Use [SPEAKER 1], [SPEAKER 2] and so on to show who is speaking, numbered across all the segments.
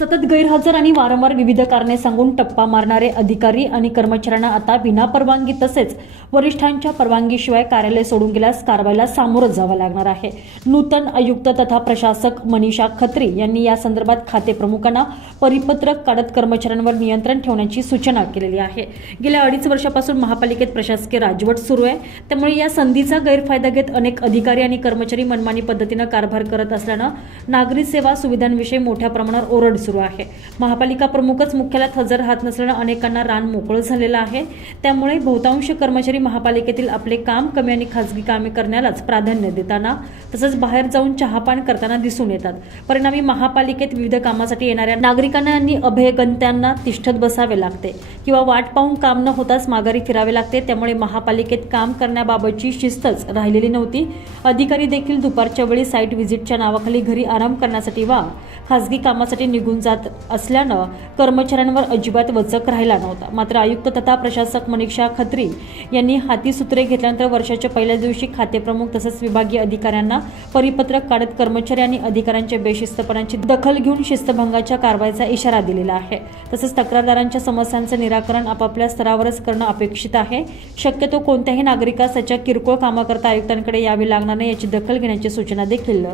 [SPEAKER 1] सतत गैरहजर आणि वारंवार विविध कारणे सांगून टप्पा मारणारे अधिकारी आणि कर्मचाऱ्यांना आता विनापरवानगी तसेच वरिष्ठांच्या परवानगीशिवाय कार्यालय सोडून गेल्यास कारवाईला सामोरं जावं लागणार आहे. नूतन आयुक्त तथा प्रशासक मनीषा खत्री यांनी या संदर्भात खाते प्रमुखांना परिपत्रक काढत कर्मचाऱ्यांवर नियंत्रण ठेवण्याची सूचना केलेली आहे. गेल्या अडीच वर्षापासून महापालिकेत प्रशासकीय राजवट सुरू आहे. त्यामुळे या संधीचा गैरफायदा घेत अनेक अधिकारी आणि कर्मचारी मनमानी पद्धतीनं कारभार करत असल्यानं नागरी सेवा सुविधांविषयी मोठ्या प्रमाणावर ओरड सुरू आहे. महापालिका प्रमुखच मुख्यालयात हजर राहत नसल्यानं अनेकांना रान मोकळं झालेलं आहे. त्यामुळे बहुतांश कर्मचारी महापालिकेतील आपले काम कमी आणि खाजगी कामे करण्यालाच प्राधान्य देताना तसंच बाहेर जाऊन चहापान करताना दिसून येतात. परिणामी महापालिकेत विविध कामासाठी येणाऱ्या नागरिकांना आणि अभयगंत्यांना तिष्ठत बसावे लागते किंवा वाट पाहून काम न होताच माघारी फिरावे लागते. त्यामुळे महापालिकेत काम करण्याबाबतची शिस्तच राहिलेली नव्हती. अधिकारी देखील दुपारच्या वेळी साईट व्हिजिटच्या नावाखाली घरी आराम करण्यासाठी वा खासगी कामासाठी निघून जात असल्यानं कर्मचाऱ्यांवर अजिबात वचक राहिला नव्हता. मात्र आयुक्त तथा प्रशासक मनीषा खत्री यांनी हाती सूत्रे घेतल्यानंतर वर्षाच्या पहिल्या दिवशी खातेप्रमुख तसंच विभागीय अधिकाऱ्यांना परिपत्रक काढत कर्मचारी आणि अधिकाऱ्यांच्या बेशिस्तपणाची दखल घेऊन शिस्तभंगाच्या कारवाईचा इशारा दिलेला आहे. तसंच तक्रारदारांच्या समस्यांचं निराकरण आपापल्या स्तरावरच करणं अपेक्षित आहे. शक्यतो कोणत्याही नागरिकासाच्या किरकोळ कामाकरता आयुक्तांकडे यावे लागणार नाही याची दखल घेण्याची सूचना देखील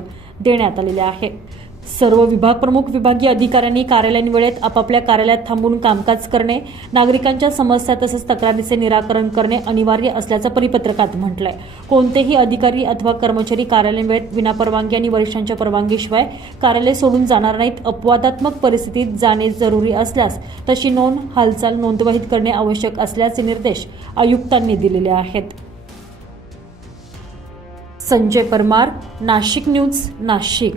[SPEAKER 1] देण्यात आलेल्या आहे. सर्व विभाग प्रमुख विभागीय अधिकाऱ्यांनी कार्यालयीन वेळेत आपापल्या कार्यालयात थांबून कामकाज करणे नागरिकांच्या समस्या तसंच तक्रारीचे निराकरण करणे अनिवार्य असल्याचं परिपत्रकात म्हटलंय. कोणतेही अधिकारी अथवा कर्मचारी कार्यालयीन वेळेत विनापरवानगी आणि वरिष्ठांच्या परवानगीशिवाय कार्यालय सोडून जाणार नाहीत अपवादात्मक परिस्थितीत जाणे जरुरी असल्यास तशी नोंद हालचाल नोंदवहीत करणे आवश्यक असल्याचे निर्देश आयुक्तांनी दिलेले आहेत. संजय परमार नाशिक न्यूज नाशिक.